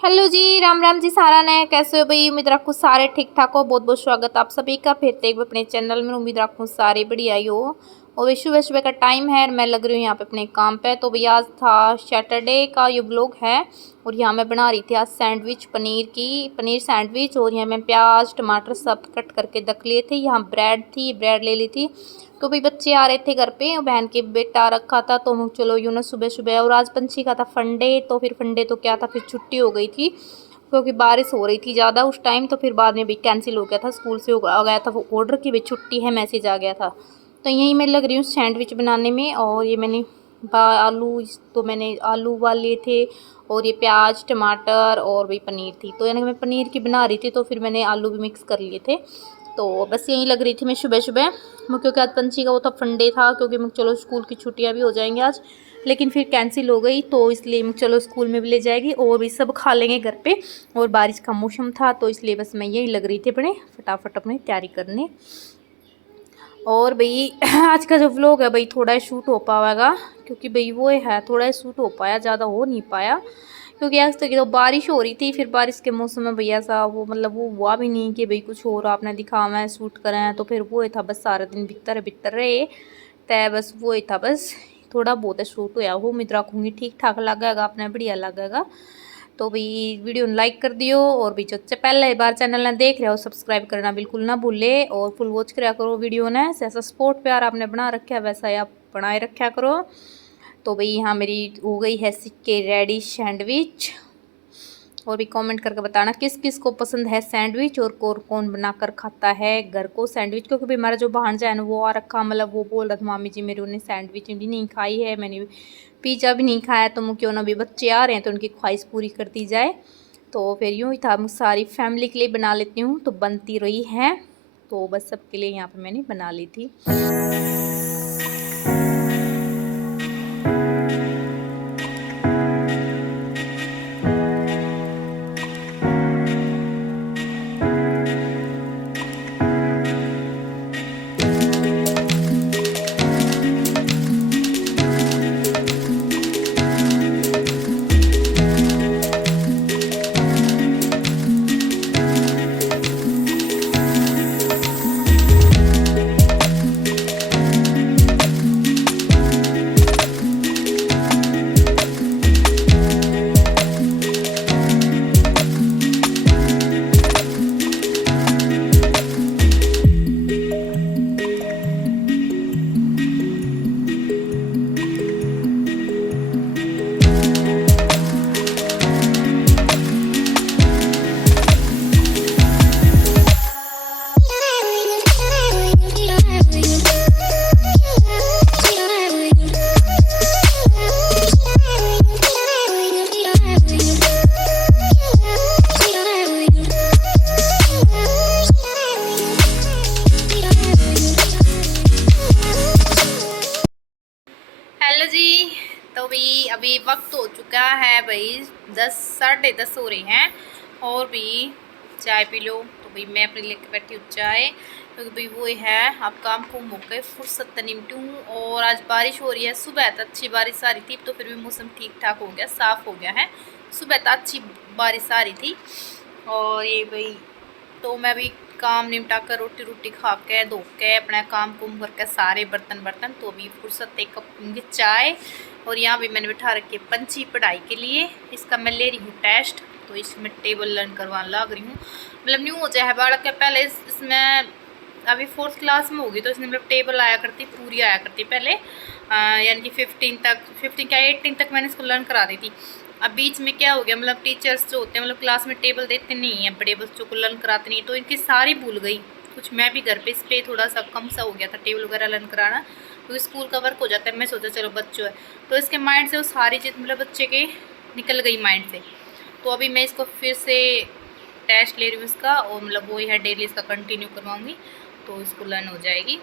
Hello जी, राम राम जी। सारा ने कैसे हो भाई? उम्मीद रखूँ सारे ठीक ठाक हो। बहुत बहुत स्वागत आप सभी का फिर से एक बार अपने चैनल में। उम्मीद रखूँ सारे बढ़िया ही हो। और भाई सुबह सुबह का टाइम है और मैं लग रही हूँ यहाँ पे अपने काम पे। तो भैया आज था सैटरडे का ये व्लॉग है। और यहाँ मैं बना रही थी आज सैंडविच, पनीर सैंडविच। और यहाँ मैं प्याज टमाटर सब कट करके रख लिए थे। यहाँ ब्रेड थी, ब्रेड ले ली थी। तो भाई बच्चे आ रहे थे घर पे, बहन के बेटा रखा था तो चलो यूँ ना सुबह सुबह। और आज पंछी का था फंडे, तो फिर फंडे तो क्या था, फिर छुट्टी हो गई थी क्योंकि बारिश हो रही थी ज़्यादा उस टाइम। तो फिर बाद में भी कैंसिल हो गया था, स्कूल से आ गया था वो ऑर्डर की भाई छुट्टी है, मैसेज आ गया था। तो यहीं मैं लग रही हूँ सैंडविच बनाने में। और ये मैंने आलू, तो मैंने आलू उबाल लिए थे। और ये प्याज टमाटर और भी पनीर थी, तो यानी मैं पनीर की बना रही थी तो फिर मैंने आलू भी मिक्स कर लिए थे। तो बस यहीं लग रही थी मैं सुबह सुबह। क्योंकि आज पंछी का वो था फंडे था, क्योंकि मैं चलो स्कूल की छुट्टियाँ भी हो जाएंगी आज। लेकिन फिर कैंसिल हो गई तो इसलिए मैं चलो स्कूल में भी ले जाएगी और भी सब खा लेंगे घर पे। और बारिश का मौसम था तो इसलिए बस मैं यही लग रही थी अपने फटाफट अपनी तैयारी करने। और भाई आज का जो व्लॉग है भाई थोड़ा ही शूट हो पाएगा, क्योंकि भाई वो है थोड़ा ही शूट हो पाया, ज़्यादा हो नहीं पाया। क्योंकि आज तक तो बारिश हो रही थी, फिर बारिश के मौसम में भैया सा वो मतलब वो हुआ भी नहीं कि भाई कुछ और आपने दिखावा है शूट करें। तो फिर वो ही था बस, सारा दिन भीतर भीतर रहे तय, बस वो ही था बस। थोड़ा बहुत शूट हुआ वो, उम्मीद रखूँगी ठीक ठाक लगेगा, अपने बढ़िया लगेगा। तो भाई वीडियो लाइक कर दियो। और भी जो पहले बार चैनल ने देख रहे हो सब्सक्राइब करना बिल्कुल ना भूले। और फुल वॉच करा करो वीडियो ने, जैसा सपोर्ट प्यार आपने बना रखा है वैसा ही आप बनाए रखा करो। तो भाई यहाँ मेरी हो गई है सिक्के रेडी सैंडविच। और भी कमेंट करके बताना किस किस को पसंद है सैंडविच और कौन बनाकर खाता है घर को सैंडविच। क्योंकि भी हमारा जो भांजा है ना वो आ रखा, मतलब वो बोल रहा था मामी जी मेरी, उन्हें सैंडविच भी नहीं खाई है, मैंने पिज़्ज़ा भी नहीं खाया। तो क्यों ना भी बच्चे आ रहे हैं तो उनकी ख्वाहिश पूरी कर दी जाए। तो फिर यूँ ही था, मैं सारी फैमिली के लिए बना लेती हूँ तो बनती रही है। तो बस सबके लिए यहाँ पर मैंने बना ली थी। हेलो जी। तो भाई अभी वक्त हो चुका है भाई 10 साढ़े 10 हो रहे हैं। और भी चाय पी लो। तो भाई मैं अपने लेके बैठी हूँ चाय, क्योंकि भाई वो है आप काम को मौके फुर्सत निपटू हूँ। और आज बारिश हो रही है, सुबह तो अच्छी बारिश आ रही थी तो फिर भी मौसम ठीक ठाक हो गया, साफ़ हो गया है। सुबह तो अच्छी बारिश आ रही थी। और ये भाई तो मैं भी काम निपटा कर रोटी रोटी खा के धो के अपना काम कुम करके सारे बर्तन बर्तन, तो अभी फुर्सत एक कप पीऊँगी चाय। और यहाँ भी मैंने बिठा रखी है पंछी पढ़ाई के लिए, इसका मैं ले रही हूँ टेस्ट। तो इसमें टेबल लर्न करवाने लग रही हूँ, मतलब न्यू हो जाए है बालक के। पहले इसमें अभी 4th क्लास में होगी तो इसमें मतलब टेबल आया करती, पूरी आया करती पहले, यानी कि 15 क्या 18 तक मैंने इसको लर्न करा दी थी। अब बीच में क्या हो गया, मतलब टीचर्स जो होते हैं मतलब क्लास में टेबल देते नहीं हैं, बड़े बच्चों को लर्न कराते नहीं, तो इनकी सारी भूल गई। कुछ मैं भी घर पे इस पर थोड़ा सा कम सा हो गया था टेबल वगैरह लर्न कराना, क्योंकि स्कूल का वर्क हो जाता है। मैं सोचा चलो बच्चों है तो इसके माइंड से वो सारी चीज़ मतलब बच्चे के निकल गई माइंड से। तो अभी मैं इसको फिर से टेस्ट ले रही हूँ इसका, और मतलब वही है डेली इसका कंटिन्यू करवाऊँगी तो इसको लर्न हो जाएगी।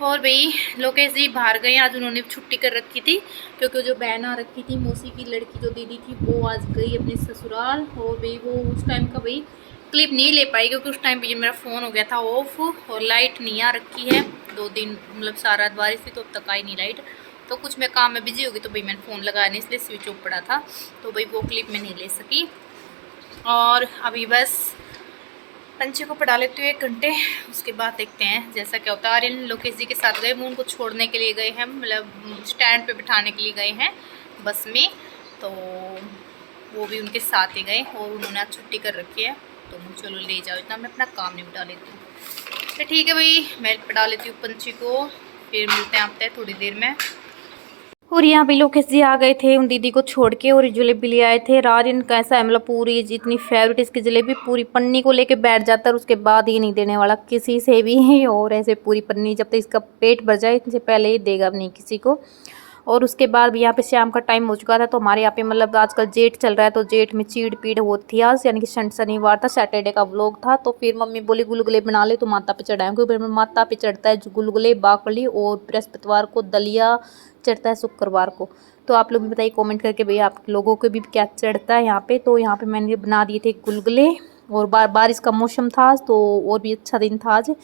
और भाई लोकेश जी बाहर गए आज, उन्होंने छुट्टी कर रखी थी क्योंकि जो बहन आ रखी थी मौसी की लड़की जो दीदी थी वो आज गई अपने ससुराल। और भाई वो उस टाइम का भाई क्लिप नहीं ले पाई क्योंकि उस टाइम पे मेरा फ़ोन हो गया था ऑफ, और लाइट नहीं आ रखी है 2 दिन, मतलब सारा रात बारिश थी तो अब तक आई नहीं लाइट। तो कुछ मैं काम में बिजी होगी तो भाई मैंने फ़ोन लगाया नहीं, इसलिए स्विच ऑफ पड़ा था, तो भाई वो क्लिप मैं नहीं ले सकी। और अभी बस पंछी को पढ़ा लेती हूँ 1 घंटे, उसके बाद देखते हैं जैसा क्या होता है। आर्यन लोकेश जी के साथ गए, वो उनको छोड़ने के लिए गए हैं, मतलब स्टैंड पे बिठाने के लिए गए हैं बस में, तो वो भी उनके साथ ही गए और उन्होंने आज छुट्टी कर रखी है, तो चलो ले जाओ, इतना मैं अपना काम नहीं बिठा लेती हूँ। तो ठीक है भाई, मैं पढ़ा लेती हूँ पंछी को, फिर मिलते हैं आपसे थोड़ी देर में। और यहाँ पे लोकेश जी आ गए थे उन दीदी को छोड़ के, और जलेबी ले आए थे। रारिन कैसा है, मतलब पूरी जितनी फेवरेट इसकी जलेबी, पूरी पन्नी को लेके बैठ जाता है, उसके बाद ही नहीं देने वाला किसी से भी। और ऐसे पूरी पन्नी जब तक इसका पेट भर जाए इससे पहले ही देगा नहीं किसी को। और उसके बाद भी यहाँ पे शाम का टाइम हो चुका था, तो हमारे यहाँ पे मतलब आजकल जेठ चल रहा है, तो जेठ में चीड़ पीड़ होती है आज, यानी कि शनिवार था, सैटरडे का व्लॉग था। तो फिर मम्मी बोली गुलगुले बना ले, तो माता पे चढ़ाएं, क्योंकि माता पे चढ़ता है गुलगुले, बाकली, और बृहस्पतिवार को दलिया चढ़ता है, शुक्रवार को। तो आप लोग भी बताइए कमेंट करके भैया आप लोगों को भी क्या चढ़ता है यहाँ पे। तो यहाँ पे मैंने बना दिए थे गुलगुले, और बारिश का मौसम था आज, तो और भी अच्छा दिन था आज।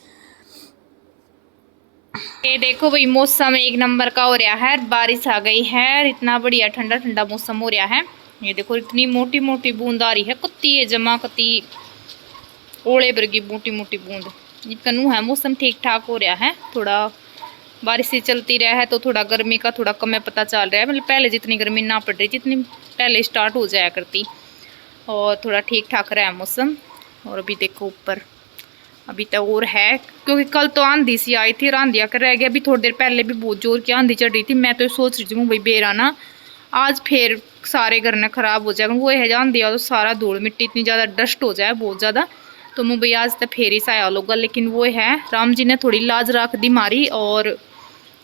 ये देखो भाई, मौसम एक नंबर का हो रहा है, बारिश आ गई है, इतना बढ़िया ठंडा ठंडा मौसम हो रहा है। ये देखो इतनी मोटी मोटी बूंद आ रही है, कुत्ती है जमा कती ओले भर की मोटी मोटी बूंद। कनू है, मौसम ठीक ठाक हो रहा है, थोड़ा बारिश से चलती रहा है तो थोड़ा गर्मी का थोड़ा कम पता चल रहा है, मतलब पहले जितनी गर्मी ना पड़ रही जितनी पहले स्टार्ट हो जाया करती, और थोड़ा ठीक ठाक रहा है मौसम। और अभी देखो ऊपर अभी तक और है, क्योंकि कल तो आंधी सी आई थी और आंधी आकर रह गया। अभी थोड़ी देर पहले भी बहुत जोर की आंधी चढ़ रही थी, मैं तो सोच रही थी भाई बेराना आज फिर सारे घर ने खराब हो जाएगा, वो है आंधी आ तो सारा धूल मिट्टी इतनी ज़्यादा डस्ट हो जाए बहुत ज़्यादा, तो मैं भाई आज तक फेर ही साया लोगा। लेकिन वो है राम जी ने थोड़ी लाज रख दी मारी, और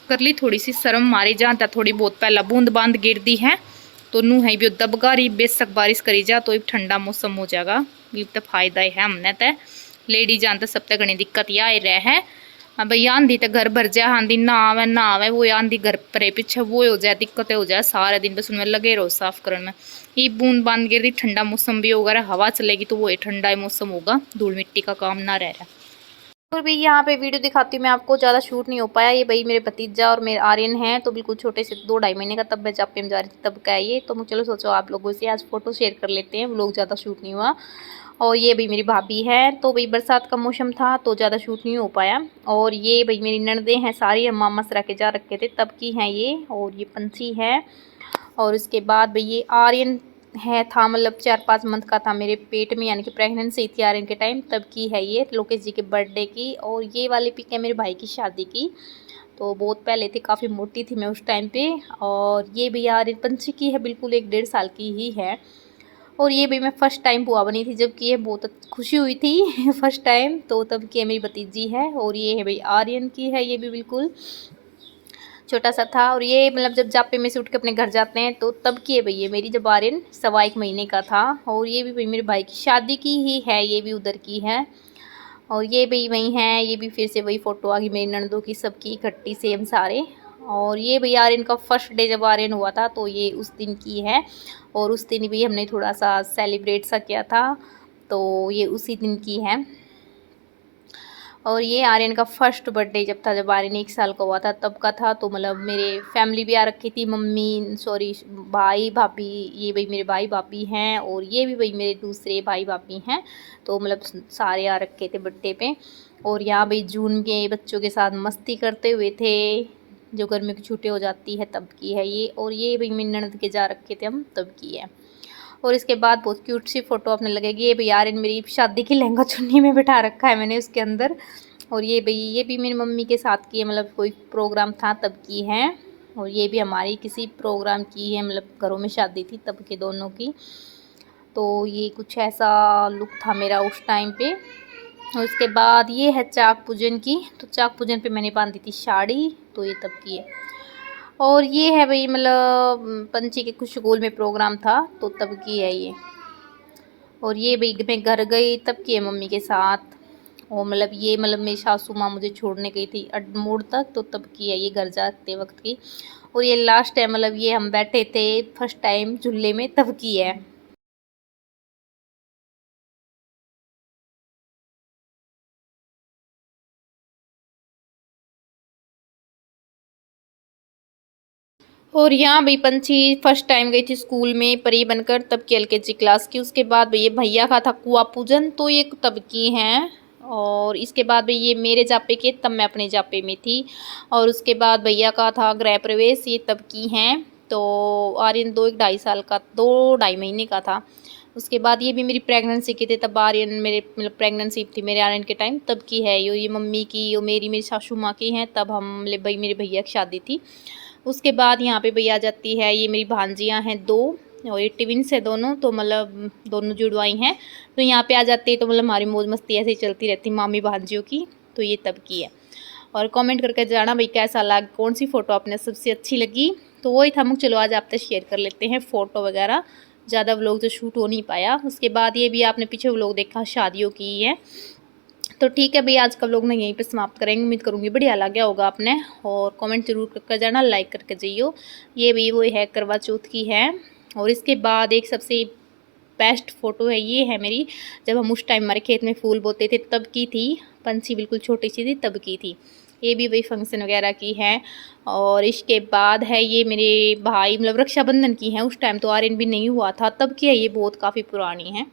कर ली थोड़ी सी शर्म मारी, जहाँ तक थोड़ी बहुत पहला बूंद बांद गिर दी है, तो नू है भी दबगा रही, बेशक बारिश करी जा तो ठंडा मौसम हो जाएगा, ये तो फायदा ही है हमने तो। लेडी जान तो सब तक घनी दिक्कत यह रह है, भाई आंधी तो घर भर जाए, आंधी ना आवे ना आवे, वो आंधी घर पर पीछे वो हो जाए, दिक्कतें हो जाए, सारा दिन बस उनमें लगे रहो साफ करने में। ये बूंद बांद गिर रही, ठंडा मौसम भी होगा, हवा चलेगी तो वो ठंडा मौसम होगा, धूल मिट्टी का काम ना रह रहा। और भाई यहाँ पे वीडियो दिखाती हूँ मैं आपको, ज़्यादा शूट नहीं हो पाया। ये भाई मेरे भतीजा और मेरे आर्यन हैं, तो बिल्कुल छोटे से 2-2.5 महीने का, तब मैं जापे में जा रही थी तब का है ये। तो मुझे चलो सोचो आप लोगों से आज फ़ोटो शेयर कर लेते हैं, व्लॉग ज़्यादा शूट नहीं हुआ। और ये भाई मेरी भाभी है, तो भाई बरसात का मौसम था तो ज़्यादा शूट नहीं हो पाया। और ये भाई मेरी ननदें हैं सारी, हम मामा सरा के जा रखे थे तब की हैं ये। और ये पंछी है, और उसके बाद भाई ये आर्यन है, था मतलब 4-5 मंथ का था मेरे पेट में, यानी कि प्रेगनेंसी थी आर्यन के टाइम, तब की है ये, लोकेश जी के बर्थडे की। और ये वाली पिक है मेरे भाई की शादी की, तो बहुत पहले थी, काफ़ी मोटी थी मैं उस टाइम पे। और ये भी आर्यन पंछी की है, बिल्कुल 1-1.5 साल की ही है। और ये भी मैं फ़र्स्ट टाइम बुआ बनी थी जब की है, बहुत खुशी हुई थी फर्स्ट टाइम, तो तब की है मेरी भतीजी है। और ये है भाई आर्यन की है, ये भी बिल्कुल छोटा सा था। और ये मतलब जब जापे में से उठ के अपने घर जाते हैं तो तब की है भाई ये मेरी, जब आर्यन 1.25 महीने का था। और ये भी भाई मेरे भाई की शादी की ही है, ये भी उधर की है। और ये भाई वही है, ये भी फिर से वही फ़ोटो आ गई मेरी ननदों की, सबकी इकट्ठी सेम सारे। और ये भाई आर्यन का फर्स्ट डे जब आर्यन हुआ था, तो ये उस दिन की है। और उस दिन भी हमने थोड़ा सा सेलिब्रेट सा किया था, तो ये उसी दिन की है। और ये आर्यन का फर्स्ट बर्थडे जब था, जब आर्यन 1 साल का हुआ था तब का था। तो मतलब मेरे फैमिली भी आ रखी थी, मम्मी सॉरी भाई भाभी, ये भाई मेरे भाई भाभी हैं, और ये भी भाई मेरे दूसरे भाई भाभी हैं, तो मतलब सारे आ रखे थे बर्थडे पे। और यहाँ भाई जून के बच्चों के साथ मस्ती करते हुए थे, जो गर्मी की छुट्टी हो जाती है तब की है ये। और ये भाई मेरी ननद के जा रखे थे हम, तब की है। और इसके बाद बहुत क्यूट सी फ़ोटो अपने लगेगी, ये भैया आर्यन मेरी शादी की लहंगा चुन्नी में बिठा रखा है मैंने उसके अंदर। और ये भाई ये भी मेरी मम्मी के साथ की है, मतलब कोई प्रोग्राम था तब की है। और ये भी हमारी किसी प्रोग्राम की है, मतलब घरों में शादी थी तब के दोनों की। तो ये कुछ ऐसा लुक था मेरा उस टाइम पे। और उसके बाद ये है चाक पूजन की, तो चाक पूजन पे मैंने बांधी थी साड़ी, तो ये तब की है। और ये है भाई मतलब पंछी के कुछ स्कूल में प्रोग्राम था तो तब की है ये। और ये भाई मैं घर गई तब की है मम्मी के साथ, और मतलब ये मतलब मेरी सासू माँ मुझे छोड़ने गई थी मोड़ तक, तो तब की है ये घर जाते वक्त की। और ये लास्ट टाइम मतलब ये हम बैठे थे फर्स्ट टाइम झूले में, तब की है। और यहाँ भाई पंछी फर्स्ट टाइम गई थी स्कूल में परी बनकर, तब की एलकेजी क्लास की। उसके बाद भाई ये भैया का था कुआ पूजन, तो ये तब की हैं। और इसके बाद भाई ये मेरे जापे के, तब मैं अपने जापे में थी। और उसके बाद भैया का था गृह प्रवेश, ये तब की हैं। तो आर्यन 2 1 2.5 साल का, 2 2.5 महीने का था। उसके बाद ये भी मेरी प्रेगनेंसी की थी, तब आर्यन मेरे मतलब प्रेगनेंसी थी मेरे आर्यन के टाइम, तब की है ये मम्मी की और मेरी सासू माँ की हैं। तब हम भाई मेरे भैया की शादी थी। उसके बाद यहाँ पे भैया आ जाती है, ये मेरी भांजियाँ हैं 2, और ये ट्विन्स है दोनों, तो मतलब दोनों जुड़वाई हैं। तो यहाँ पे आ जाती है, तो मतलब हमारी मौज मस्ती ऐसे ही चलती रहती मामी भांजियों की। तो ये तब की है। और कमेंट करके जाना भाई कैसा लगा, कौन सी फ़ोटो आपने सबसे अच्छी लगी। तो वही था, चलो आज आपसे शेयर कर लेते हैं फ़ोटो वगैरह। ज़्यादा व्लॉग तो शूट हो नहीं पाया। उसके बाद ये भी आपने पीछे व्लॉग देखा शादियों की है। तो ठीक है भैया, आज का व्लॉग मैं यहीं पे समाप्त करेंगे। उम्मीद करूँगी बढ़िया लग गया होगा आपने, और कमेंट जरूर करके जाना, लाइक करके जाइयो। ये भी वो है करवा चौथ की है। और इसके बाद एक सबसे बेस्ट फ़ोटो है, ये है मेरी, जब हम उस टाइम हमारे खेत में फूल बोते थे तब की थी। पंछी बिल्कुल छोटी सी थी तब की थी। ये भी वही फंक्शन वगैरह की है। और इसके बाद है ये मेरे भाई मतलब रक्षाबंधन की है, उस टाइम तो आर्यन भी नहीं हुआ था, तब की है ये, बहुत काफ़ी पुरानी है।